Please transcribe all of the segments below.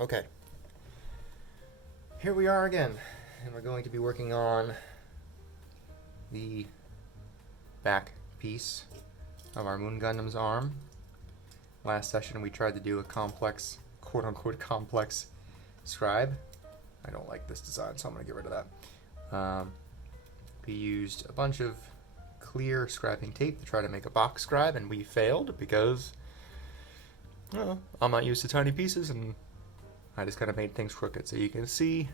Okay, here we are again, and we're going to be working on the back piece of our Moon Gundam's arm. Last session we tried to do a complex, quote-unquote complex scribe. I don't like this design, so I'm going to get rid of that. We used a bunch of clear scribing tape to try to make a box scribe, and we failed because, well, I'm not used to tiny pieces, and I just kind of made things crooked. So you can see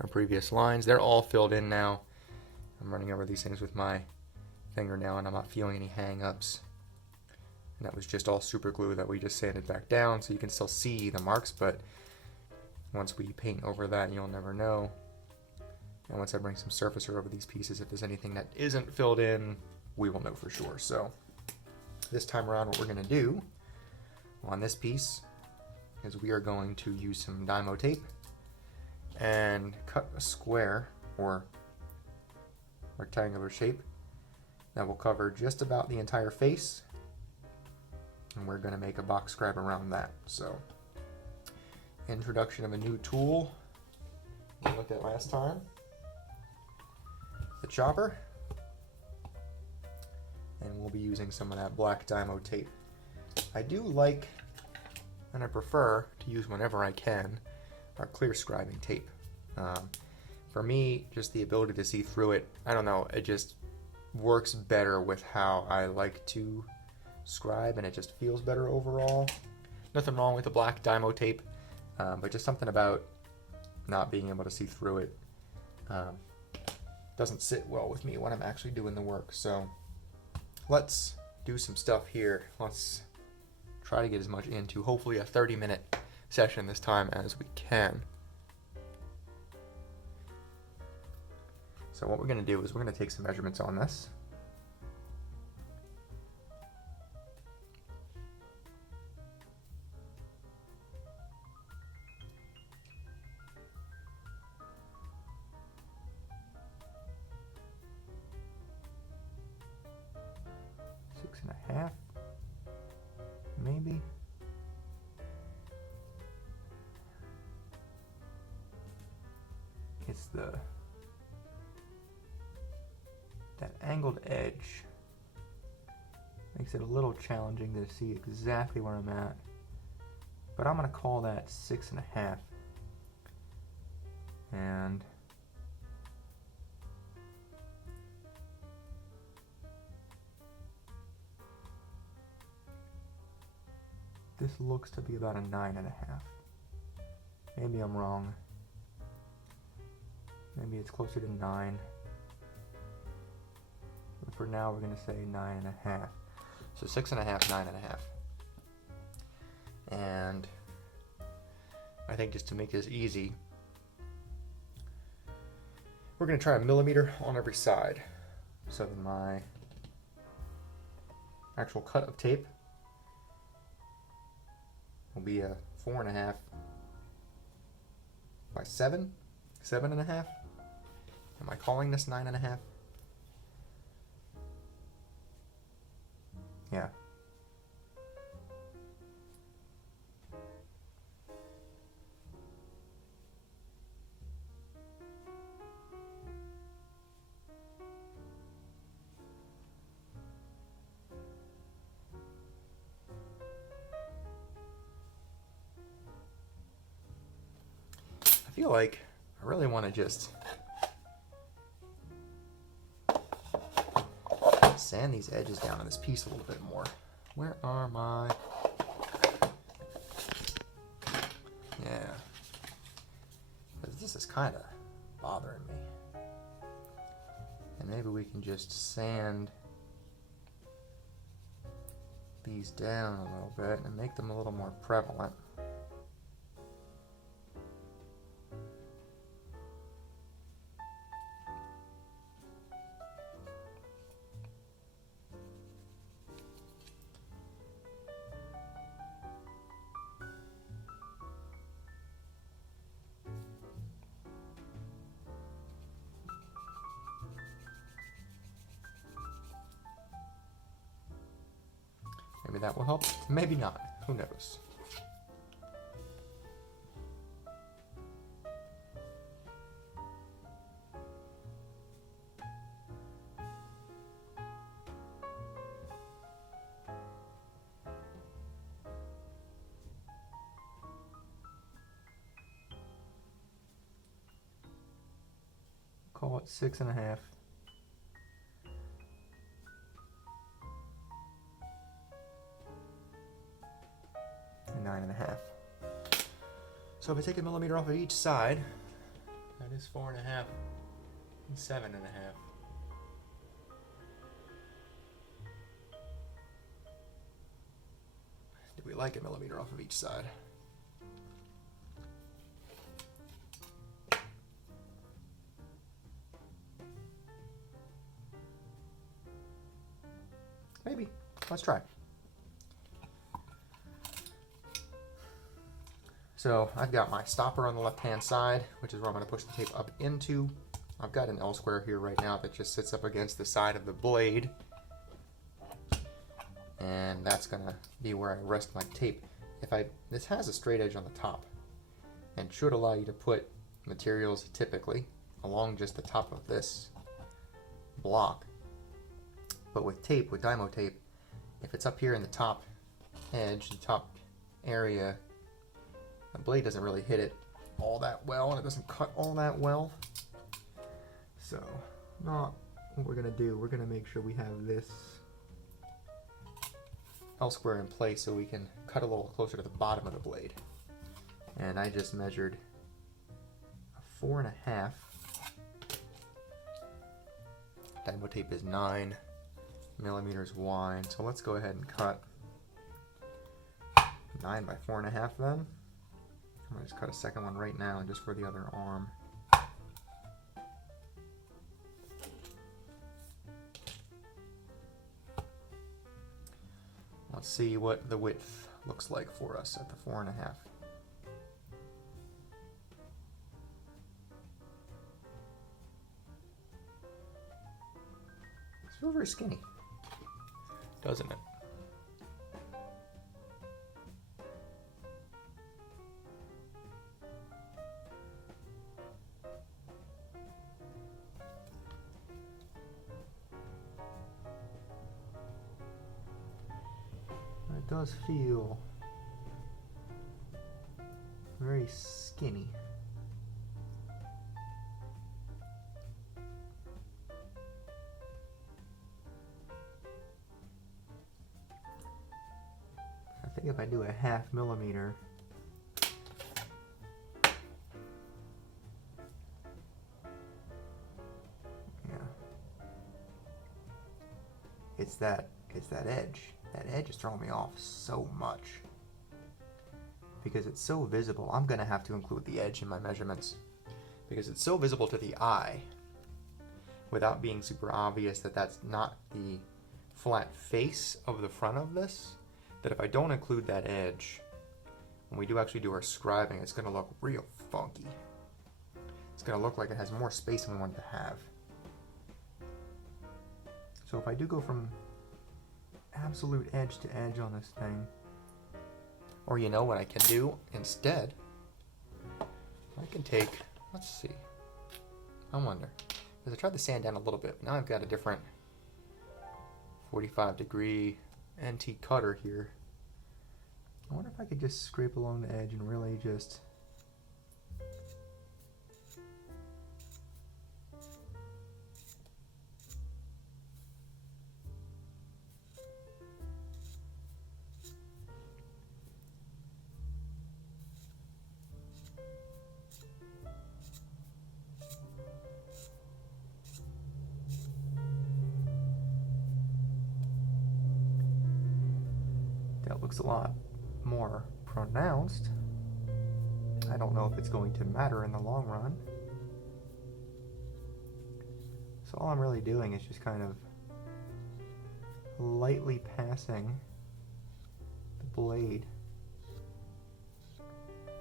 our previous lines. They're all filled in now. I'm running over these things with my finger now, and I'm not feeling any hang-ups. And that was just all super glue that we just sanded back down, so you can still see the marks, but once we paint over that, you'll never know. And once I bring some surfacer over these pieces, if there's anything that isn't filled in, we will know for sure. So this time around, what we're going to do on this piece is we are going to use some Dymo tape and cut a square or rectangular shape that will cover just about the entire face, and we're going to make a box scribe around that. So, introduction of a new tool we looked at last time, the chopper, and we'll be using some of that black Dymo tape. I do like, and I prefer to use whenever I can, our clear scribing tape. For me, just the ability to see through it, I don't know, it just works better with how I like to scribe, and it just feels better overall. Nothing wrong with the black Dymo tape, but just something about not being able to see through it doesn't sit well with me when I'm actually doing the work. So let's do some stuff here. Let's try to get as much into hopefully a 30-minute session this time as we can. So what we're going to do is we're going to take some measurements on this. Six and a half. Maybe. It's that angled edge makes it a little challenging to see exactly where I'm at, but I'm going to call that 6.5. And this looks to be about a 9.5. Maybe I'm wrong. Maybe it's closer to 9. But for now, we're going to say 9.5. So 6.5, 9.5. And I think just to make this easy, we're going to try a millimeter on every side. So then my actual cut of tape will be a 4.5 by 7, 7.5. Am I calling this 9.5? Yeah. I feel like I really want to just sand these edges down on this piece a little bit more. Where are my... Yeah. Because this is kind of bothering me. And maybe we can just sand these down a little bit and make them a little more prevalent. Maybe that will help. Maybe not. Who knows? it 6.5. And 9.5. So if I take a millimeter off of each side, that is 4.5 and 7.5. Do we like a millimeter off of each side? Maybe. Let's try. So I've got my stopper on the left-hand side, which is where I'm going to push the tape up into. I've got an L-square here right now that just sits up against the side of the blade. And that's going to be where I rest my tape. This has a straight edge on the top and should allow you to put materials typically along just the top of this block. But with tape, with Dymo tape, if it's up here in the top edge, the top area, the blade doesn't really hit it all that well, and it doesn't cut all that well. So, not what we're going to do. We're going to make sure we have this L-square in place so we can cut a little closer to the bottom of the blade. And I just measured a 4.5. Dymo tape is 9 millimeters wide, so let's go ahead and cut 9 by 4.5 then. I'm going to just cut a second one right now just for the other arm. Let's see what the width looks like for us at the 4.5. It's feels very skinny, doesn't it? It does feel very skinny. I think if I do a 0.5 millimeter, yeah, it's that edge. That edge is throwing me off so much because it's so visible. I'm gonna have to include the edge in my measurements because it's so visible to the eye without being super obvious that that's not the flat face of the front of this, that if I don't include that edge, when we do actually do our scribing, it's gonna look real funky. It's gonna look like it has more space than we want it to have. So if I do go from absolute edge to edge on this thing, or you know what I can do instead, I can take, let's see, I wonder, because I tried to sand down a little bit. Now I've got a different 45-degree NT cutter here. I wonder if I could just scrape along the edge and really just looks a lot more pronounced. I don't know if it's going to matter in the long run. So all I'm really doing is just kind of lightly passing the blade.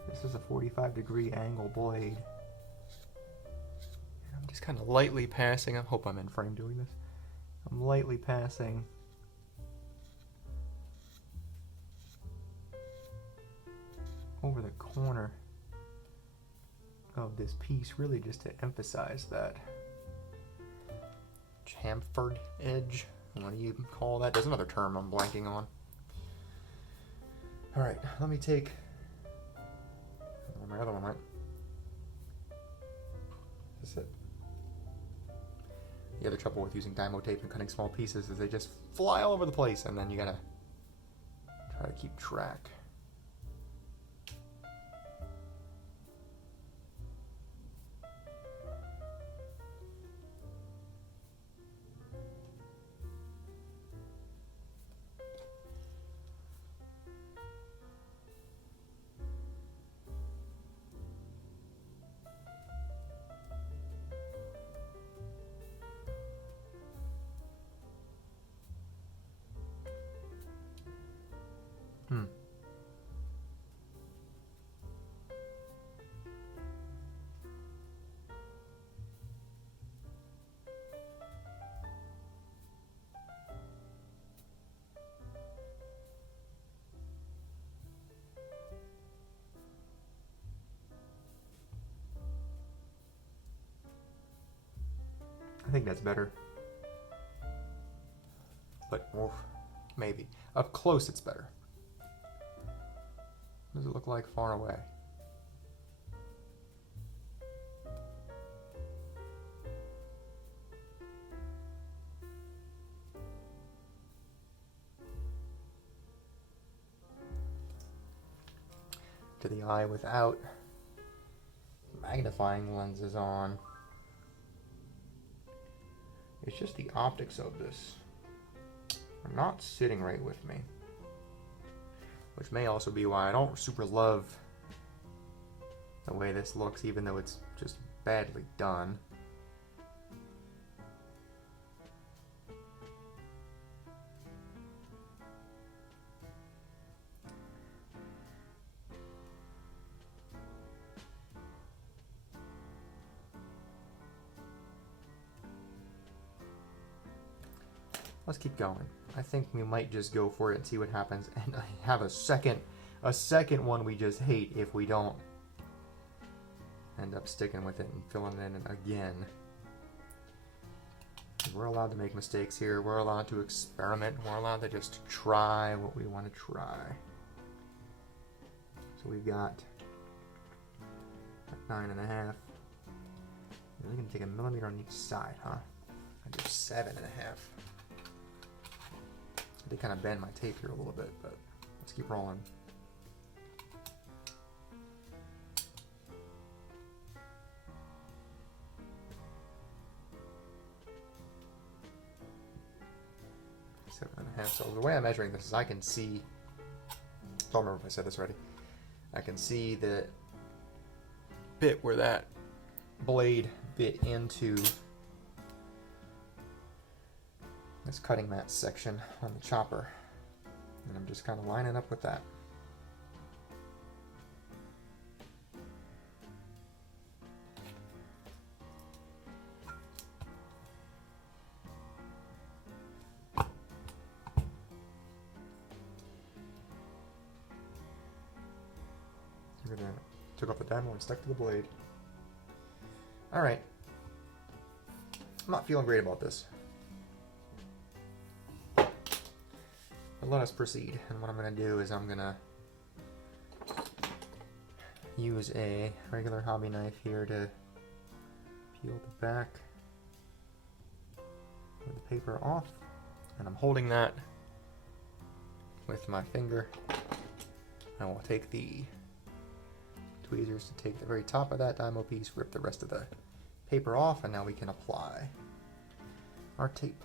This is a 45-degree angle blade. I'm just kind of lightly passing. I hope I'm in frame doing this. I'm lightly passing over the corner of this piece, really just to emphasize that chamfered edge. What do you call that? There's another term I'm blanking on. Alright, let me take my other one, right? Is this it? The other trouble with using Dymo tape and cutting small pieces is they just fly all over the place, and then you gotta try to keep track. I think that's better. But oof, maybe. Up close it's better. What does it look like far away? To the eye without magnifying lenses on. It's just the optics of this are not sitting right with me. Which may also be why I don't super love the way this looks, even though it's just badly done. Let's keep going. I think we might just go for it and see what happens, and I have a second one we just hate if we don't end up sticking with it and filling it in again. We're allowed to make mistakes here. We're allowed to experiment. We're allowed to just try what we want to try. So we've got 9.5. You're really gonna take a millimeter on each side, huh? I do 7.5. They kind of bend my tape here a little bit, but let's keep rolling. Seven and a half. So the way I'm measuring this is I can see, I don't remember if I said this already, I can see the bit where that blade bit into this cutting mat section on the chopper, and I'm just kind of lining up with that. Look at that. Took off the demo and stuck to the blade. All right. I'm not feeling great about this. But let us proceed, and what I'm going to do is I'm going to use a regular hobby knife here to peel the back of the paper off, and I'm holding that with my finger. I will take the tweezers to take the very top of that Dymo piece, rip the rest of the paper off, and now we can apply our tape.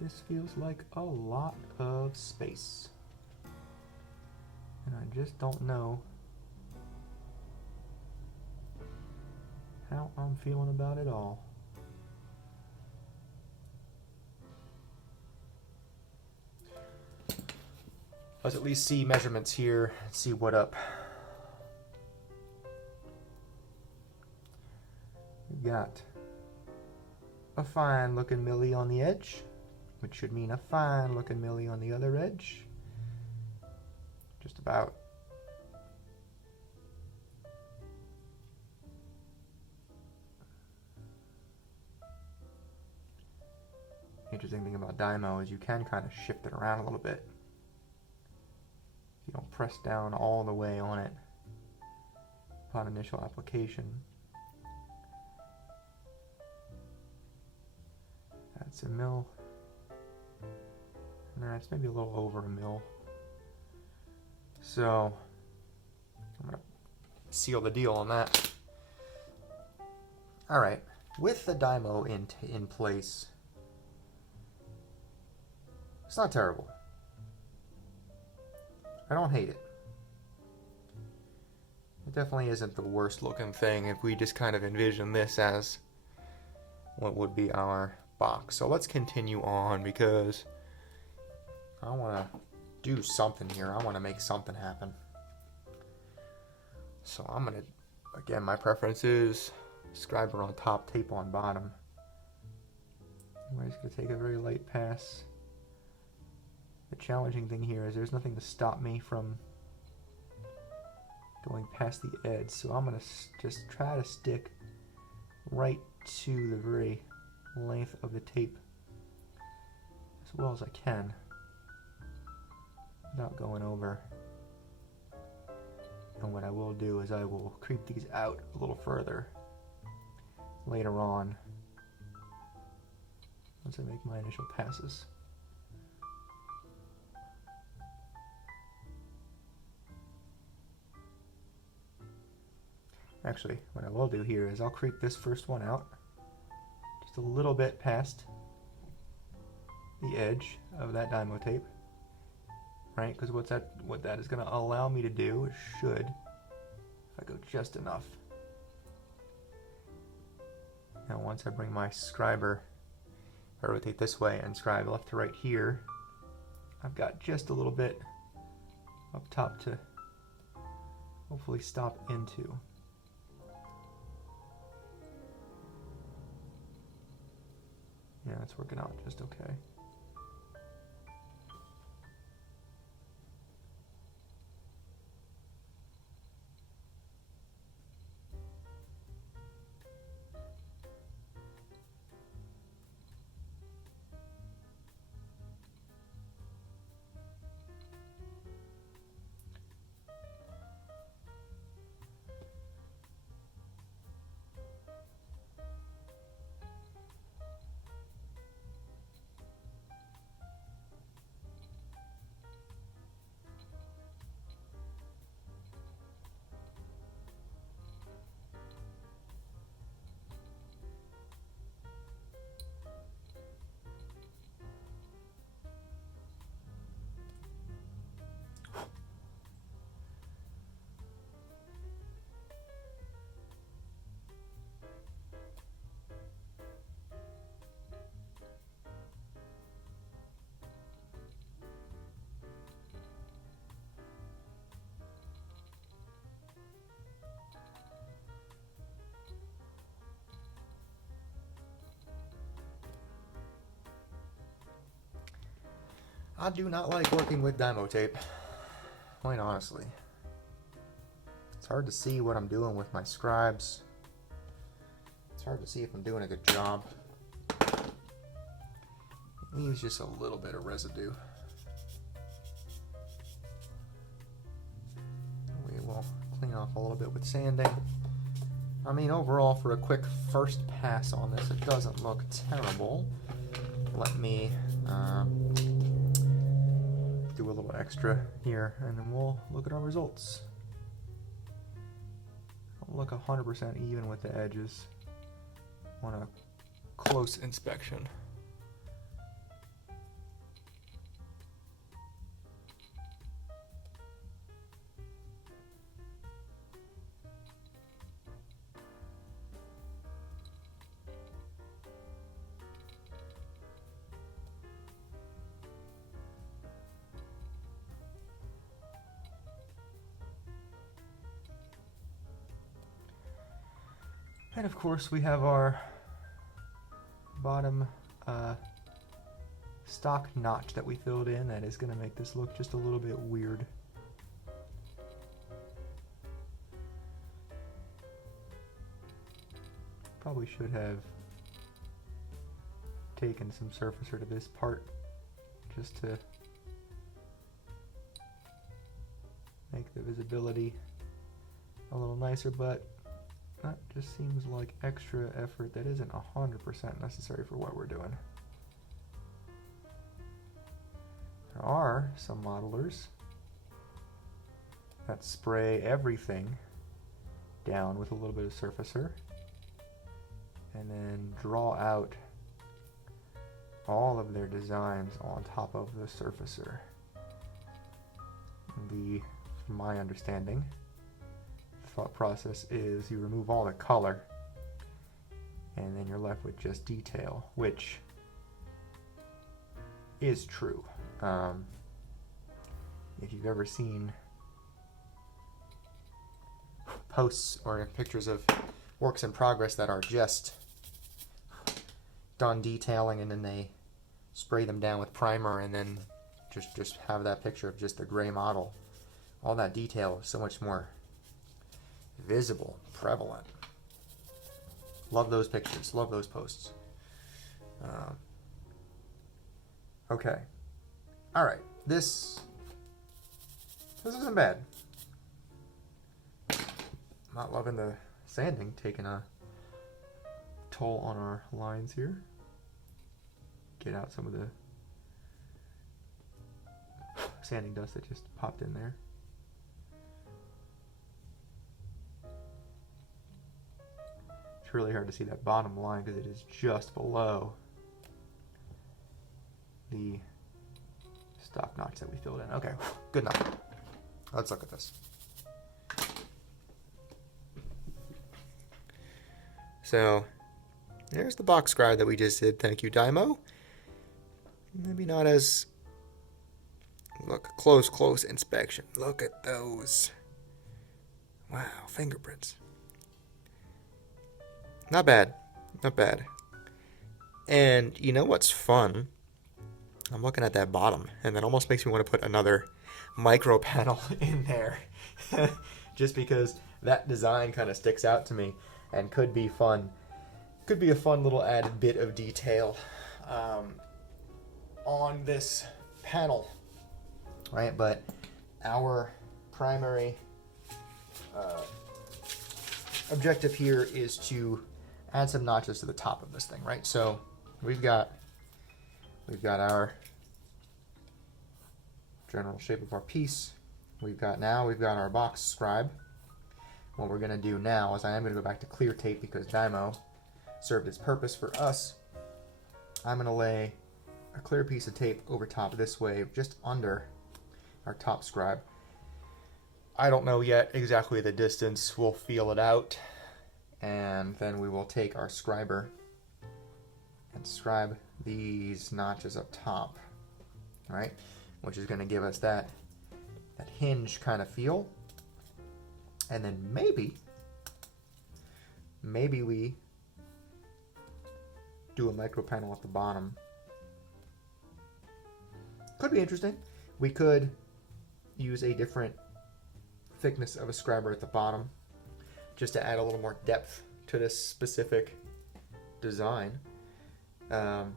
This feels like a lot of space, and I just don't know how I'm feeling about it all. Let's at least see measurements here and see what up. We've got a fine looking milli on the edge, which should mean a fine looking milli on the other edge. Just about. interesting thing about Dymo is you can kind of shift it around a little bit. If you don't press down all the way on it upon initial application. That's a mil. Nah, it's maybe a little over a mil. So I'm gonna seal the deal on that. All right, with the Dymo in place, it's not terrible. I don't hate it. It definitely isn't the worst looking thing if we just kind of envision this as what would be our box. So let's continue on because I want to do something here. I want to make something happen. So I'm going to, again, my preference is scribe on top, tape on bottom. I'm just going to take a very light pass. The challenging thing here is there's nothing to stop me from going past the edge, so I'm going to just try to stick right to the very length of the tape as well as I can without going over. And what I will do is I will creep these out a little further later on once I make my initial passes. Actually, what I will do here is I'll creep this first one out just a little bit past the edge of that Dymo tape, right? Because what that is going to allow me to do should, if I go just enough. Now once I bring my scriber, if I rotate this way and scribe left to right here, I've got just a little bit up top to hopefully stop into. Yeah, it's working out just okay. I do not like working with Dymo tape, quite honestly. It's hard to see what I'm doing with my scribes. It's hard to see if I'm doing a good job. It leaves just a little bit of residue. We will clean off a little bit with sanding. I mean, overall, for a quick first pass on this, it doesn't look terrible. Let me do a little extra here, and then we'll look at our results. I'll look 100% even with the edges on a close inspection. And of course we have our bottom stock notch that we filled in that is going to make this look just a little bit weird. Probably should have taken some surfacer to this part just to make the visibility a little nicer, but that just seems like extra effort that isn't 100% necessary for what we're doing. There are some modelers that spray everything down with a little bit of surfacer and then draw out all of their designs on top of the surfacer. From my understanding, the thought process is you remove all the color and then you're left with just detail, which is true. If you've ever seen posts or pictures of works in progress that are just done detailing and then they spray them down with primer and then just have that picture of just a gray model, all that detail is so much more visible, prevalent. Love those pictures, love those posts. Okay. All right, this isn't bad. Not loving the sanding taking a toll on our lines here. Get out some of the sanding dust that just popped in there. It's really hard to see that bottom line because it is just below the stop notch that we filled in. Okay, good enough. Let's look at this. So, there's the box scribe that we just did. Thank you, Dymo. Maybe not as... Look, close inspection. Look at those. Wow, fingerprints. Not bad. Not bad. And you know what's fun? I'm looking at that bottom, and that almost makes me want to put another micro panel in there. Just because that design kind of sticks out to me and could be fun. Could be a fun little added bit of detail on this panel, right? But our primary objective here is to add some notches to the top of this thing, right? So we've got our general shape of our piece. We've got our box scribe. What we're gonna do now is I am gonna go back to clear tape because Dymo served its purpose for us. I'm gonna lay a clear piece of tape over top this way, just under our top scribe. I don't know yet exactly the distance. We'll feel it out, and then we will take our scriber and scribe these notches up top, right? Which is gonna give us that hinge kind of feel. And then maybe we do a micro panel at the bottom. Could be interesting. We could use a different thickness of a scriber at the bottom just to add a little more depth to this specific design. I'm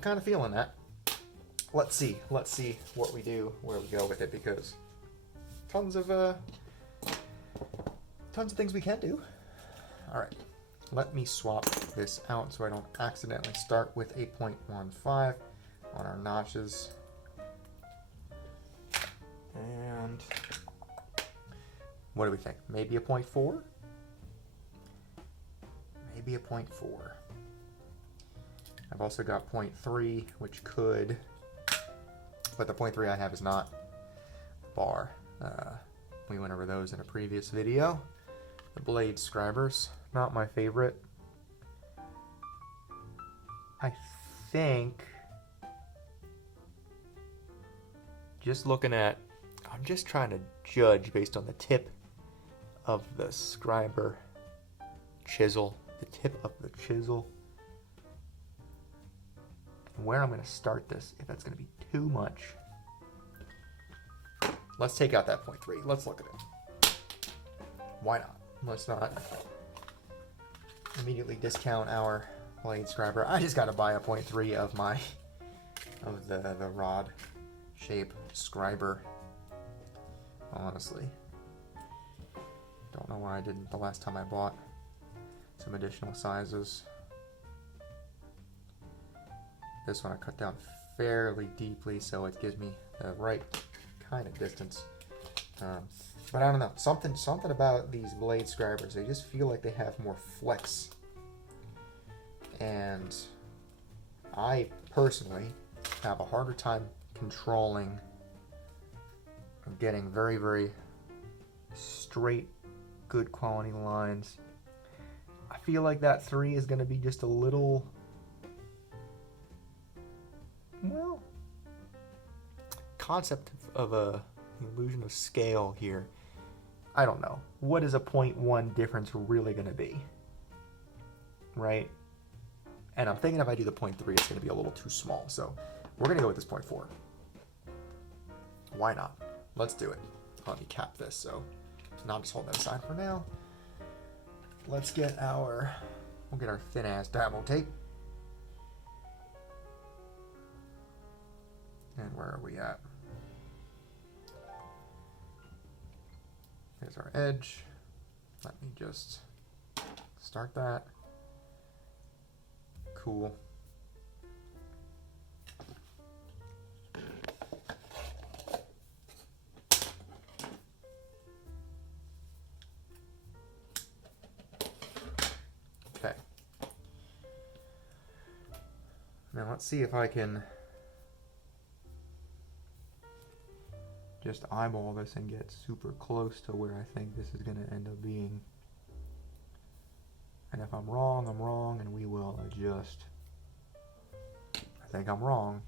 kind of feeling that. Let's see what we do, where we go with it, because tons of things we can do. All right, let me swap this out so I don't accidentally start with a 0.15 on our notches. And what do we think? Maybe a 0.4? Maybe a 0.4. I've also got 0.3, which could, but the 0.3 I have is not the bar. We went over those in a previous video. The blade scribers, not my favorite. I think, just looking at, I'm just trying to judge based on the tip of the scriber chisel, the tip of the chisel, and where I'm going to start this, if that's going to be too much. Let's take out that 0.3. Let's look at it. Why not? Let's not immediately discount our blade scriber. I just got to buy a 0.3 of the rod shape scriber. Honestly, don't know why I didn't the last time I bought some additional sizes. This one I cut down fairly deeply, so it gives me the right kind of distance. But I don't know, something about these blade scribers, they just feel like they have more flex. And I personally have a harder time controlling getting very, very straight, good quality lines. I feel like that 3 is going to be just a little, well, concept of a illusion of scale here. I don't know. What is a 0.1 difference really going to be? Right? And I'm thinking if I do the 0.3, it's going to be a little too small. So we're going to go with this 0.4. Why not? Let's do it. Let me cap this. So now I'm just holding that aside for now. We'll get our thin ass dabo tape. And where are we at? There's our edge. Let me just start that. Cool. Okay. Now let's see if I can just eyeball this and get super close to where I think this is going to end up being. And if I'm wrong, and we will adjust. I think I'm wrong.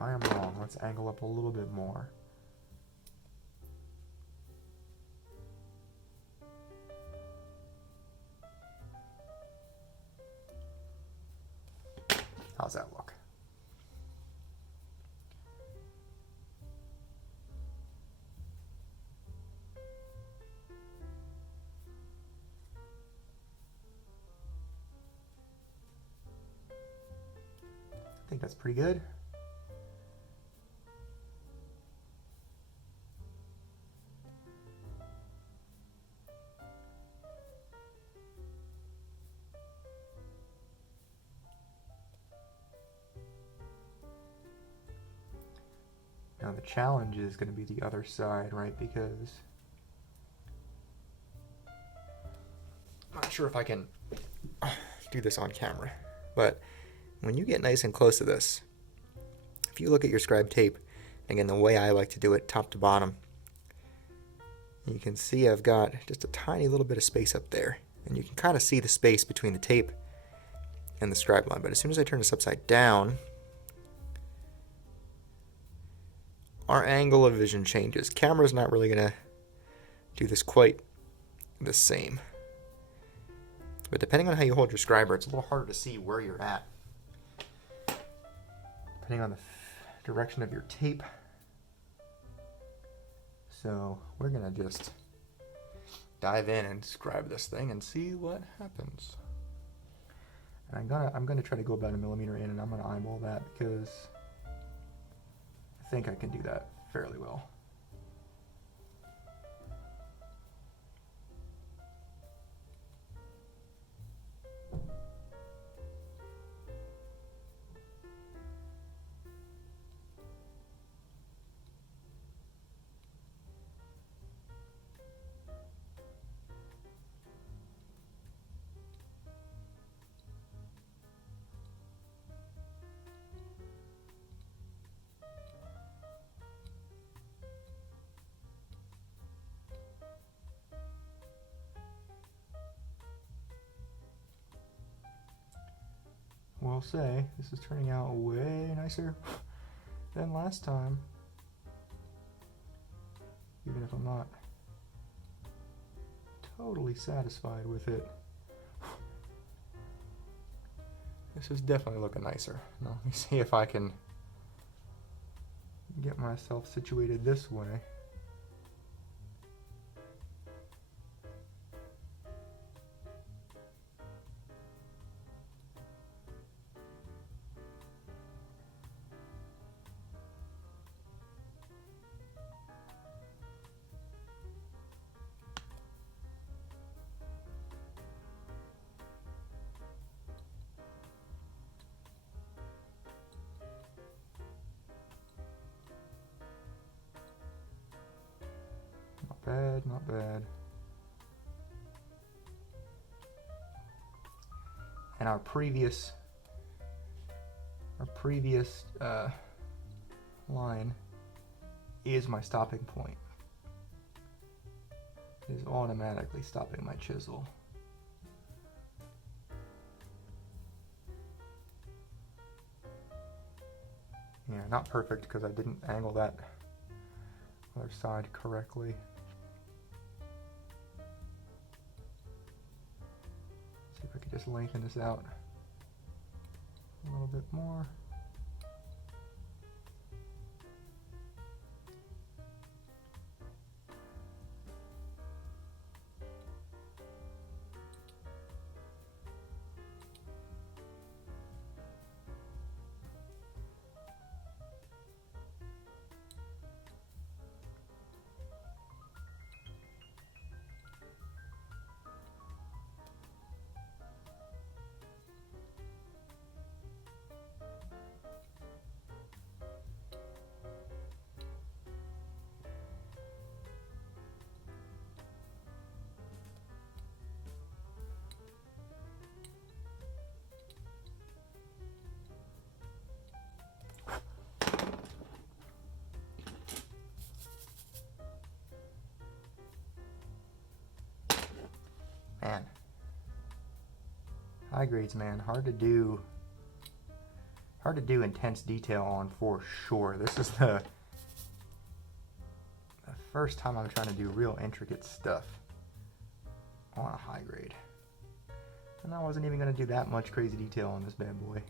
I am wrong. Let's angle up a little bit more. How's that look? I think that's pretty good. Now the challenge is going to be the other side, right? Because I'm not sure if I can do this on camera, but when you get nice and close to this, if you look at your scribe tape, again, the way I like to do it, top to bottom, you can see I've got just a tiny little bit of space up there. And you can kind of see the space between the tape and the scribe line. But as soon as I turn this upside down, our angle of vision changes. Camera's not really going to do this quite the same. But depending on how you hold your scriber, it's a little harder to see where you're at. Depending on the direction of your tape. So we're going to just dive in and scribe this thing and see what happens. And I'm gonna try to go about 1 millimeter in, and I'm gonna eyeball that because I think I can do that fairly well. Will say this is turning out way nicer than last time, even if I'm not totally satisfied with it. This is definitely looking nicer. Now let me see if I can get myself situated this way. bad, not bad. And our previous line is my stopping point. It is automatically stopping my chisel. Yeah, not perfect because I didn't angle that other side correctly. See if I could just lengthen this out a little bit more. Man, high grades, man, hard to do intense detail on for sure. This is the first time I'm trying to do real intricate stuff on a high grade. And I wasn't even going to do that much crazy detail on this bad boy.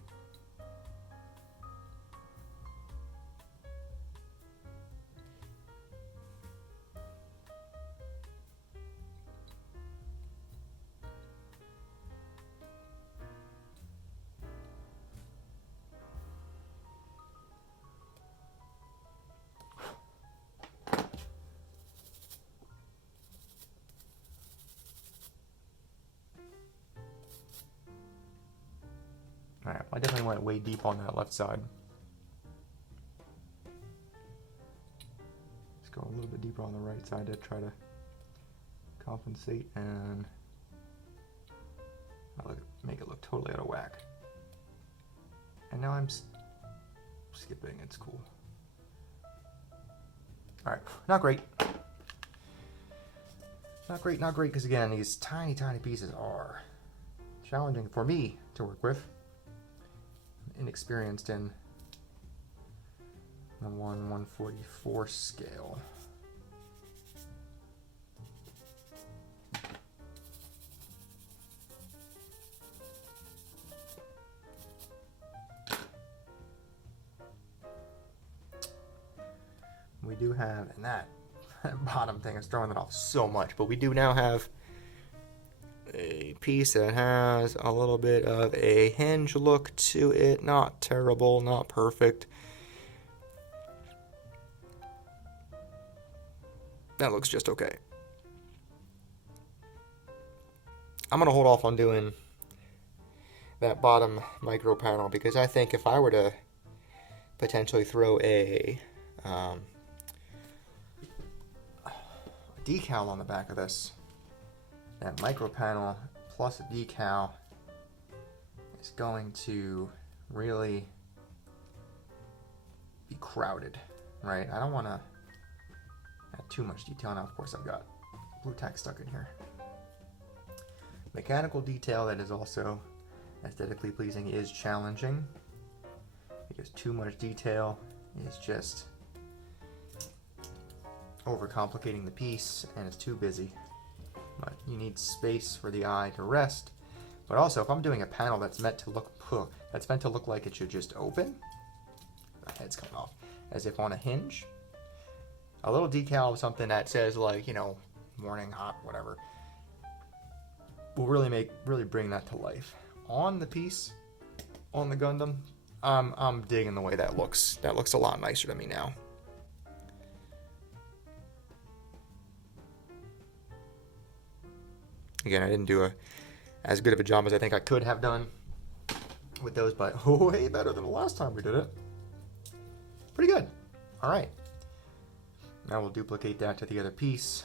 Alright, I definitely went way deep on that left side. Let's go a little bit deeper on the right side to try to compensate and make it look totally out of whack. And now I'm skipping, it's cool. Alright, not great. Not great, because again, these tiny pieces are challenging for me to work with. Inexperienced in the 1/144 scale. We do have, and that bottom thing is throwing it off so much, but we do now have a piece that has a little bit of a hinge look to it. Not terrible, not perfect. That looks just okay. I'm going to hold off on doing that bottom micro panel because I think if I were to potentially throw a decal on the back of this, that micro panel plus a decal is going to really be crowded, right? I don't want to add too much detail. Now, of course, I've got blue tack stuck in here. Mechanical detail that is also aesthetically pleasing is challenging because too much detail is just overcomplicating the piece and it's too busy. But you need space for the eye to rest. But also, if I'm doing a panel that's meant to look like it should just open, the head's coming off, as if on a hinge, a little decal of something that says like, you know, morning hot, whatever, will really bring that to life. On the piece, on the Gundam, I'm digging the way that looks. That looks a lot nicer to me now. Again, I didn't do as good of a job as I think I could have done with those, but way better than the last time we did it. Pretty good. All right. Now we'll duplicate that to the other piece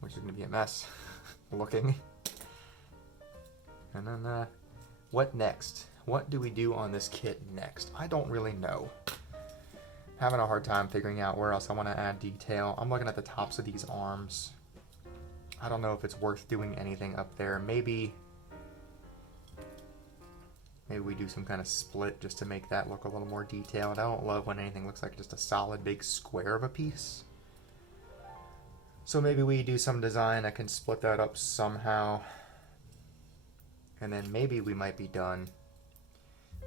which is going to be a mess looking. And then, what next? What do we do on this kit next? I don't really know. Having a hard time figuring out where else I want to add detail. I'm looking at the tops of these arms. I don't know if it's worth doing anything up there. Maybe we do some kind of split just to make that look a little more detailed. I don't love when anything looks like just a solid big square of a piece. So maybe we do some design that can split that up somehow. And then maybe we might be done.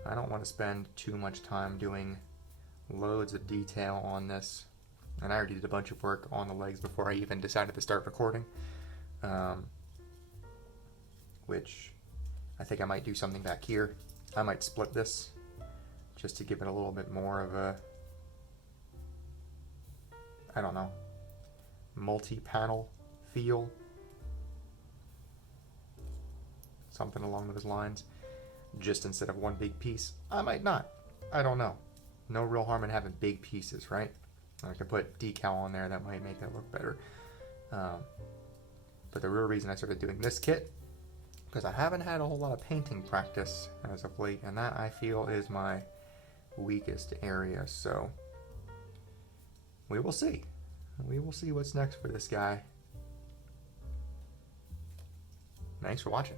I don't want to spend too much time doing loads of detail on this. And I already did a bunch of work on the legs before I even decided to start recording. Which I think I might do something back here. I might split this just to give it a little bit more of a, I don't know, multi-panel feel. Something along those lines. Just instead of one big piece. I might not. I don't know. No real harm in having big pieces, right? I could put decal on there. That might make that look better. But the real reason I started doing this kit, because I haven't had a whole lot of painting practice as of late, and that I feel is my weakest area. So we will see. We will see what's next for this guy. Thanks for watching.